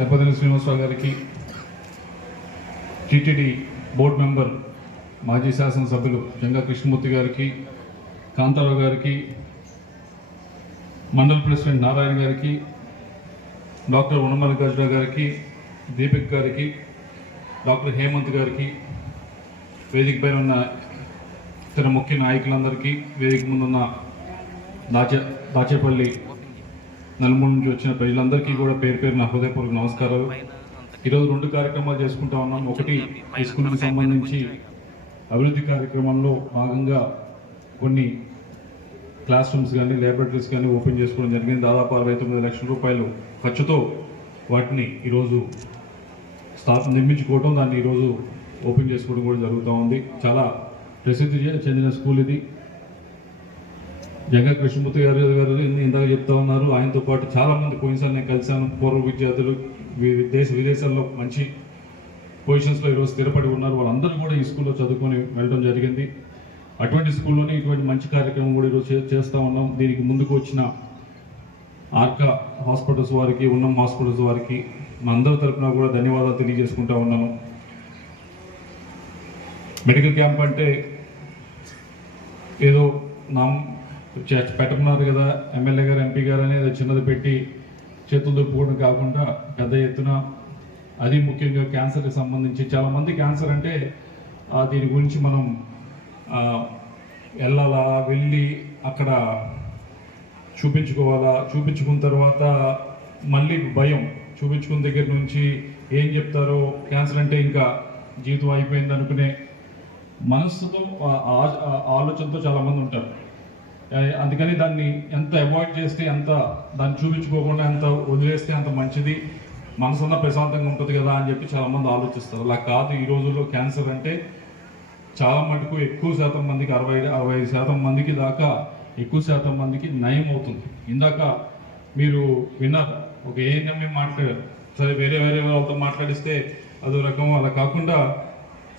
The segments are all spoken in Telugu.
ఎప్పదని శ్రీనివాసరావు గారికి టీటీడీ బోర్డు మెంబర్ మాజీ శాసనసభ్యులు జంగా కృష్ణమూర్తి గారికి కాంతారావు గారికి మండల ప్రెసిడెంట్ నారాయణ గారికి డాక్టర్ ఉన్నమల్లికార్జున గారికి దీపక్ గారికి డాక్టర్ హేమంత్ గారికి వేదిక పైన ఉన్న ఇతర ముఖ్య నాయకులందరికీ వేదిక ముందున్న దాచే దాచేపల్లి నలుమూల నుంచి వచ్చిన ప్రజలందరికీ కూడా పేరు పేరు నా హృదయపూర్వక నమస్కారాలు. ఈరోజు రెండు కార్యక్రమాలు చేసుకుంటా ఉన్నాం. ఒకటి హై స్కూల్కి సంబంధించి అభివృద్ధి కార్యక్రమంలో భాగంగా కొన్ని క్లాస్ రూమ్స్ కానీ ల్యాబొరేటరీస్ కానీ ఓపెన్ చేసుకోవడం జరిగింది. దాదాపు అరవై తొమ్మిది లక్షల రూపాయలు ఖర్చుతో వాటిని ఈరోజు స్థాప నిర్మించుకోవడం దాన్ని ఈరోజు ఓపెన్ చేసుకోవడం కూడా జరుగుతూ ఉంది. చాలా ప్రసిద్ధి చెందిన స్కూల్ ఇది. జగన్ కృష్ణమూర్తి గారు గారు ఇందాక చెప్తా ఉన్నారు. ఆయనతో పాటు చాలామంది పోయినసారి నేను కలిశాను. పూర్వ విద్యార్థులు దేశ విదేశాల్లో మంచి పొజిషన్స్లో ఈరోజు స్థిరపడి ఉన్నారు. వాళ్ళందరూ కూడా ఈ స్కూల్లో చదువుకొని వెళ్ళడం జరిగింది. అటువంటి స్కూల్లోనే ఇటువంటి మంచి కార్యక్రమం కూడా ఈరోజు చేస్తూ ఉన్నాం. దీనికి ముందుకు వచ్చిన ఆర్కా హాస్పిటల్స్ వారికి ఉన్నం హాస్పిటల్స్ వారికి మా అందరి తరపున కూడా ధన్యవాదాలు తెలియజేసుకుంటా ఉన్నాను. మెడికల్ క్యాంప్ అంటే ఏదో నా చే- పెట్టమన్నారు కదా ఎమ్మెల్యే గారు ఎంపీ గారు అనేది చిన్నది పెట్టి చేతులు దుప్పుకోవడం కాకుండా పెద్ద ఎత్తున అది ముఖ్యంగా క్యాన్సర్కి సంబంధించి చాలా మంది క్యాన్సర్ అంటే దీని గురించి మనం వెళ్ళాలా వెళ్ళి అక్కడ చూపించుకోవాలా చూపించుకున్న తర్వాత మళ్ళీ భయం చూపించుకున్న దగ్గర నుంచి ఏం చెప్తారో క్యాన్సర్ అంటే ఇంకా జీవితం అయిపోయింది అనుకునే మనస్సుతో ఆ- ఆలోచనతో చాలామంది ఉంటారు. అందుకని దాన్ని ఎంత అవాయిడ్ చేస్తే ఎంత దాన్ని చూపించుకోకుండా ఎంత వదిలేస్తే అంత మంచిది. మనసున్న ప్రశాంతంగా ఉంటుంది కదా అని చెప్పి చాలామంది ఆలోచిస్తారు. అలా కాదు ఈ రోజుల్లో క్యాన్సర్ అంటే చాలా మటుకు ఎక్కువ శాతం మందికి అరవై అరవై ఐదు శాతం మందికి దాకా ఎక్కువ శాతం మందికి నయం అవుతుంది. ఇందాక మీరు విన్నారు ఒక ఏఎన్ఎంఏ మాట్లాడారు. సరే వేరే వేరే వాళ్ళతో మాట్లాడిస్తే అదో రకం అలా కాకుండా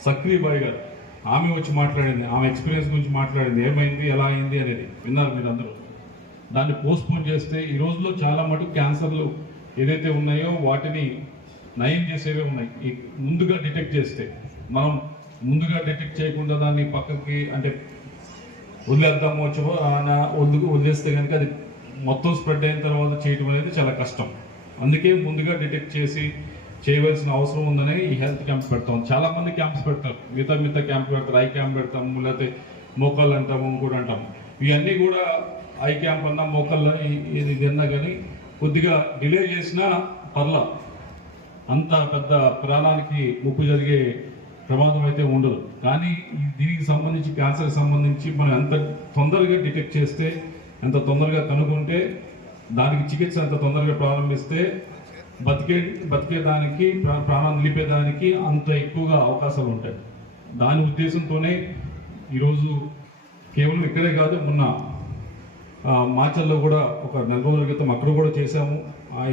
సక్రీబాయ్ గారు. ఆమె వచ్చి మాట్లాడింది ఆమె ఎక్స్పీరియన్స్ గురించి మాట్లాడింది ఏమైంది ఎలా అయింది అనేది విన్నారు మీరు అందరూ దాన్ని పోస్ట్పోన్ చేస్తే ఈ రోజుల్లో చాలా మటుకు క్యాన్సర్లు ఏదైతే ఉన్నాయో వాటిని నయం చేసేవే ఉన్నాయి. ఈ ముందుగా డిటెక్ట్ చేస్తే మనం ముందుగా డిటెక్ట్ చేయకుండా దాన్ని పక్కకి అంటే వదిలేద్దాము వచ్చో వదిలి వదిలేస్తే కనుక అది మొత్తం స్ప్రెడ్ అయిన తర్వాత చేయటం అనేది చాలా కష్టం. అందుకే ముందుగా డిటెక్ట్ చేసి చేయవలసిన అవసరం ఉందని ఈ హెల్త్ క్యాంప్స్ పెడతాం. చాలా మంది క్యాంప్స్ పెడతారు. మిగతా మిగతా క్యాంప్ పెడతారు. ఐ క్యాంప్ పెడతాము లేకపోతే మోకాళ్ళు అంటాము ఇంకోటి అంటాము. ఇవన్నీ కూడా ఐ క్యాంప్ అన్నా మోకాళ్ళు ఇది ఇది అన్నా కానీ కొద్దిగా డిలే చేసినా పర్లా. అంత పెద్ద ప్రాణానికి ముప్పు జరిగే ప్రమాదం అయితే ఉండదు. కానీ దీనికి సంబంధించి క్యాన్సర్కి సంబంధించి మనం ఎంత తొందరగా డిటెక్ట్ చేస్తే ఎంత తొందరగా కనుగొంటే దానికి చికిత్స ఎంత తొందరగా ప్రారంభిస్తే బతికే బతికేదానికి ప్రాణం నిలిపేదానికి అంత ఎక్కువగా అవకాశాలు ఉంటాయి. దాని ఉద్దేశంతోనే ఈరోజు కేవలం ఇక్కడే కాదు మొన్న మాచల్లో కూడా ఒక నెల రోజుల క్రితం అక్కడ కూడా చేశాము.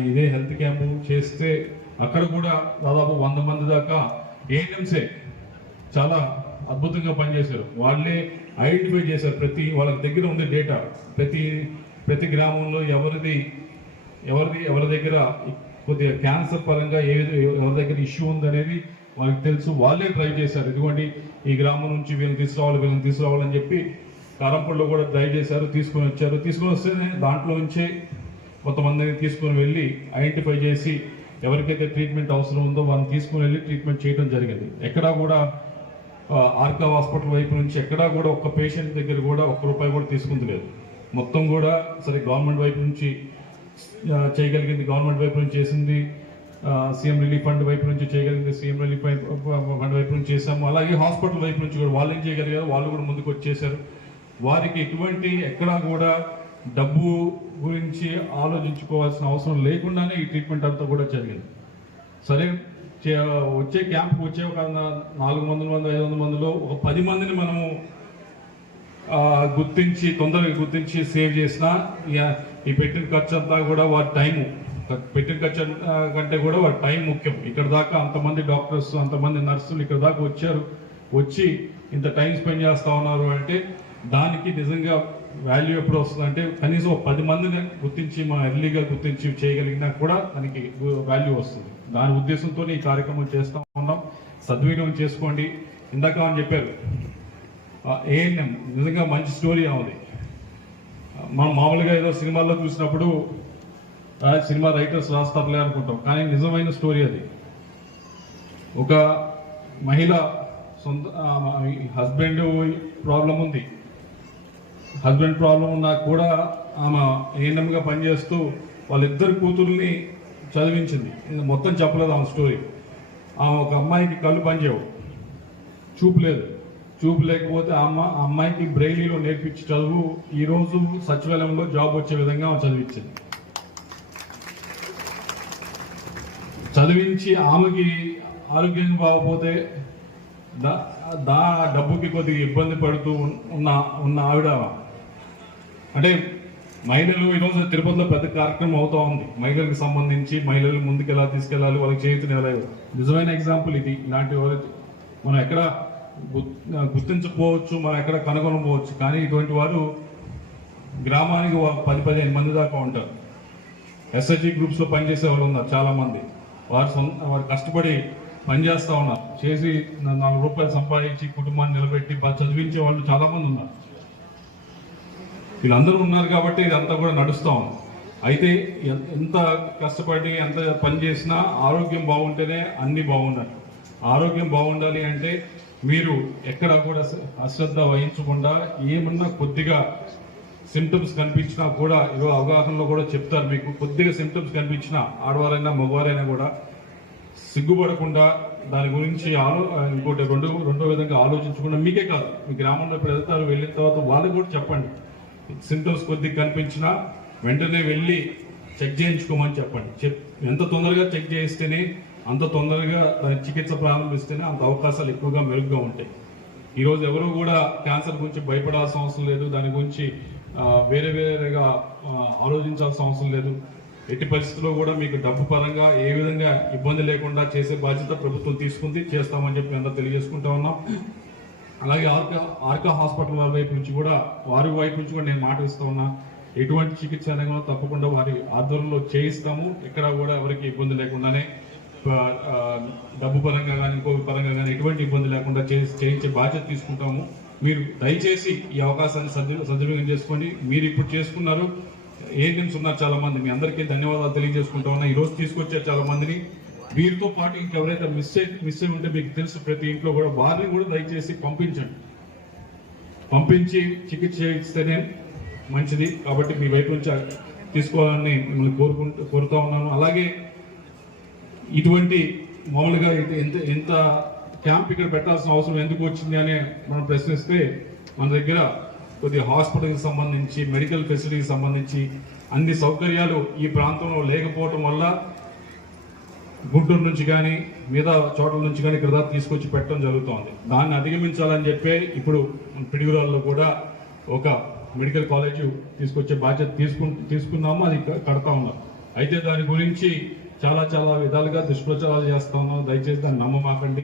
ఇదే హెల్త్ క్యాంపు చేస్తే అక్కడ కూడా దాదాపు వంద మంది దాకా ఏఎన్ఎంసే చాలా అద్భుతంగా పనిచేశారు. వాళ్ళే ఐడెంటిఫై చేశారు ప్రతి వాళ్ళ దగ్గర ఉంది డేటా. ప్రతి ప్రతి గ్రామంలో ఎవరిది ఎవరిది ఎవరి దగ్గర కొద్దిగా క్యాన్సర్ పరంగా ఏ ఎవరి దగ్గర ఇష్యూ ఉందనేది వాళ్ళకి తెలుసు. వాళ్ళే ట్రై చేశారు. ఇదిగోండి ఈ గ్రామం నుంచి వీళ్ళని తీసుకురావాలి వీళ్ళని తీసుకురావాలని చెప్పి కారంపూడిలో కూడా ట్రై చేశారు తీసుకొని వచ్చారు. తీసుకొని వస్తేనే దాంట్లో నుంచే కొంతమందిని తీసుకొని వెళ్ళి ఐడెంటిఫై చేసి ఎవరికైతే ట్రీట్మెంట్ అవసరం ఉందో వాళ్ళని తీసుకుని వెళ్ళి ట్రీట్మెంట్ చేయడం జరిగింది. ఎక్కడా కూడా ఆర్కా హాస్పిటల్ వైపు నుంచి ఎక్కడా కూడా ఒక్క పేషెంట్ దగ్గర కూడా ఒక్క రూపాయి కూడా తీసుకుంది లేదు. మొత్తం కూడా సరే గవర్నమెంట్ వైపు నుంచి చేయగలిగింది. గవర్నమెంట్ వైపు నుంచి చేసింది. సీఎం రిలీఫ్ ఫండ్ వైపు నుంచి చేయగలిగింది. సీఎం రిలీఫ్ ఫండ్ వైపు నుంచి చేసాము అలాగే హాస్పిటల్ వైపు నుంచి కూడా వాళ్ళు ఏం చేయగలిగారు? వాళ్ళు కూడా ముందుకు వచ్చేసారు వారికి ఎటువంటి ఎక్కడా కూడా డబ్బు గురించి ఆలోచించుకోవాల్సిన అవసరం లేకుండానే ఈ ట్రీట్మెంట్ అంతా కూడా జరిగింది. సరే చే- వచ్చే క్యాంప్కి వచ్చే ఒక నాలుగు వందల మంది ఐదు వందల మందిలో ఒక పది మందిని మనము గుర్తించి తొందరగా గుర్తించి సేవ్ చేసిన ఇక ఈ పెట్టిన ఖర్చు అంతా కూడా వారి టైము. పెట్టిన ఖర్చు అంతా కంటే కూడా వారి టైం ముఖ్యం. ఇక్కడ దాకా అంతమంది డాక్టర్స్ అంతమంది నర్సులు ఇక్కడ దాకా వచ్చారు. వచ్చి ఇంత టైం స్పెండ్ చేస్తా ఉన్నారు అంటే దానికి నిజంగా వాల్యూ ఎప్పుడు వస్తుందంటే కనీసం ఒక పది మందిని గుర్తించి మనం ఎర్లీగా గుర్తించి చేయగలిగినా కూడా దానికి వాల్యూ వస్తుంది. దాని ఉద్దేశంతో ఈ కార్యక్రమం చేస్తూ ఉన్నాం. సద్వినియోగం చేసుకోండి. ఇందాక అని చెప్పారు ఏఎన్ఎం నిజంగా మంచి స్టోరీ అవుతుంది మనం మామూలుగా ఏదో సినిమాల్లో చూసినప్పుడు సినిమా రైటర్స్ రాస్తారులే అనుకుంటాం. కానీ నిజమైన స్టోరీ అది. ఒక మహిళ సొంత హస్బెండ్ ప్రాబ్లం ఉంది. హస్బెండ్ ప్రాబ్లం ఉన్నా కూడా ఆమె ఏఎన్ఎంగా పనిచేస్తూ వాళ్ళిద్దరు కూతుర్ని చదివించింది. ఇది మొత్తం చెప్పలేదు ఆమె స్టోరీ. ఆమె ఒక అమ్మాయికి కళ్ళు పనిచేయవు. చూపు లేదు. చూపు లేకపోతే అమ్మ అమ్మాయికి బ్రెయిలీలో నేర్పించి చదువు ఈరోజు సచివాలయంలో జాబ్ వచ్చే విధంగా ఆమె చదివించింది. చదివించి ఆమెకి ఆరోగ్యం బాగపోతే దా దా డబ్బుకి కొద్దిగా ఇబ్బంది పడుతూ ఉన్న ఉన్న ఆవిడ అంటే మహిళలు ఈరోజు తిరుపతిలో పెద్ద కార్యక్రమం అవుతా ఉంది. మహిళలకు సంబంధించి మహిళలు ముందుకు ఎలా తీసుకెళ్ళాలి వాళ్ళకి చేతిని ఎలా నిజమైన ఎగ్జాంపుల్ ఇది. ఇలాంటి వాళ్ళకి మనం ఎక్కడ గుర్తించకపోవచ్చు మనం ఎక్కడ కనుగొనకపోవచ్చు కానీ ఇటువంటి వారు గ్రామానికి పది పదిహేను మంది దాకా ఉంటారు. ఎస్ఎస్జి గ్రూప్స్లో పనిచేసే వాళ్ళు ఉన్నారు చాలామంది. వారు సొంత వారు కష్టపడి పనిచేస్తూ ఉన్నారు. చేసి నాలుగు రూపాయలు సంపాదించి కుటుంబాన్ని నిలబెట్టి చదివించే వాళ్ళు చాలామంది ఉన్నారు. వీళ్ళందరూ ఉన్నారు కాబట్టి ఇదంతా కూడా నడుస్తూ ఉంది. అయితే ఎంత కష్టపడి ఎంత పని చేసినా ఆరోగ్యం బాగుంటేనే అన్ని బాగుండాలి. ఆరోగ్యం బాగుండాలి అంటే మీరు ఎక్కడ కూడా అశ్రద్ధ వహించకుండా ఏమన్నా కొద్దిగా సిమ్టమ్స్ కనిపించినా కూడా ఇవో అవగాహనలో కూడా చెప్తారు మీకు కొద్దిగా సిమ్టమ్స్ కనిపించినా ఆడవారైనా మగవారైనా కూడా సిగ్గుపడకుండా దాని గురించి ఆలో ఇంకోటి రెండు రెండో విధంగా ఆలోచించకుండా మీకే కాదు మీ గ్రామంలో ఇప్పుడు వెళ్తారు వెళ్ళిన తర్వాత వాళ్ళకి కూడా చెప్పండి. సింటమ్స్ కొద్దిగా కనిపించినా వెంటనే వెళ్ళి చెక్ చేయించుకోమని చెప్పండి. చెప్ ఎంత తొందరగా చెక్ చేస్తేనే అంత తొందరగా దాని చికిత్స ప్రారంభిస్తేనే అంత అవకాశాలు ఎక్కువగా మెరుగ్గా ఉంటాయి. ఈరోజు ఎవరు కూడా క్యాన్సర్ గురించి భయపడాల్సిన అవసరం లేదు. దాని గురించి వేరే వేరేగా ఆలోచించాల్సిన అవసరం లేదు. ఎట్టి పరిస్థితుల్లో కూడా మీకు డబ్బు పరంగా ఏ విధంగా ఇబ్బంది లేకుండా చేసే బాధ్యత ప్రభుత్వం తీసుకుంది చేస్తామని చెప్పి అంతా తెలియజేసుకుంటా ఉన్నాం. అలాగే ఆర్కా ఆర్కా హాస్పిటల్ వారి వైపు నుంచి కూడా వారి వైపు నుంచి కూడా నేను మాట ఇస్తా ఉన్నా ఎటువంటి చికిత్స అనేది తప్పకుండా వారి ఆధ్వర్యంలో చేయిస్తాము. ఎక్కడ కూడా ఎవరికి ఇబ్బంది లేకుండానే డబ్బు పరంగా కానీ ఇంకో పరంగా కానీ ఎటువంటి ఇబ్బంది లేకుండా చేసి చేయించే బాధ్యత తీసుకుంటాము. మీరు దయచేసి ఈ అవకాశాన్ని సద్వినియోగం చేసుకోండి మీరు ఇప్పుడు చేసుకున్నారు. ఏజెంట్స్ ఉన్నారు చాలా మంది మీ అందరికీ ధన్యవాదాలు తెలియజేసుకుంటా ఉన్నా. ఈరోజు తీసుకొచ్చారు చాలా మందిని వీరితో పాటు ఇంకెవరైతే మిస్ మిస్ అయి ఉంటే మీకు తెలుసు ప్రతి ఇంట్లో కూడా వారిని కూడా దయచేసి పంపించండి. పంపించి చికిత్స చేయిస్తేనే మంచిది. కాబట్టి మీ వైపు నుంచి తీసుకోవాలని మిమ్మల్ని కోరుకుంటూ కోరుతా ఉన్నాను. అలాగే ఇటువంటి మామూలుగా ఎంత ఎంత క్యాంప్ ఇక్కడ పెట్టాల్సిన అవసరం ఎందుకు వచ్చింది అని మనం ప్రశ్నిస్తే మన దగ్గర కొద్ది హాస్పిటల్కి సంబంధించి మెడికల్ ఫెసిలిటీకి సంబంధించి అన్ని సౌకర్యాలు ఈ ప్రాంతంలో లేకపోవటం వల్ల గుంటూరు నుంచి కానీ మిగతా చోట్ల నుంచి కానీ ఇక్కడ దాకా తీసుకొచ్చి పెట్టడం జరుగుతోంది. దాన్ని అధిగమించాలని చెప్పే ఇప్పుడు పిడిగురాల్లో కూడా ఒక మెడికల్ కాలేజ్ తీసుకొచ్చే బాధ్యత తీసుకు తీసుకున్నాము అది కడతా ఉన్నాం. అయితే దాని గురించి చాలా చాలా విధాలుగా దుష్ప్రచారాలు చేస్తా ఉన్నాం. దయచేసి దాన్ని నమ్మమాకండి.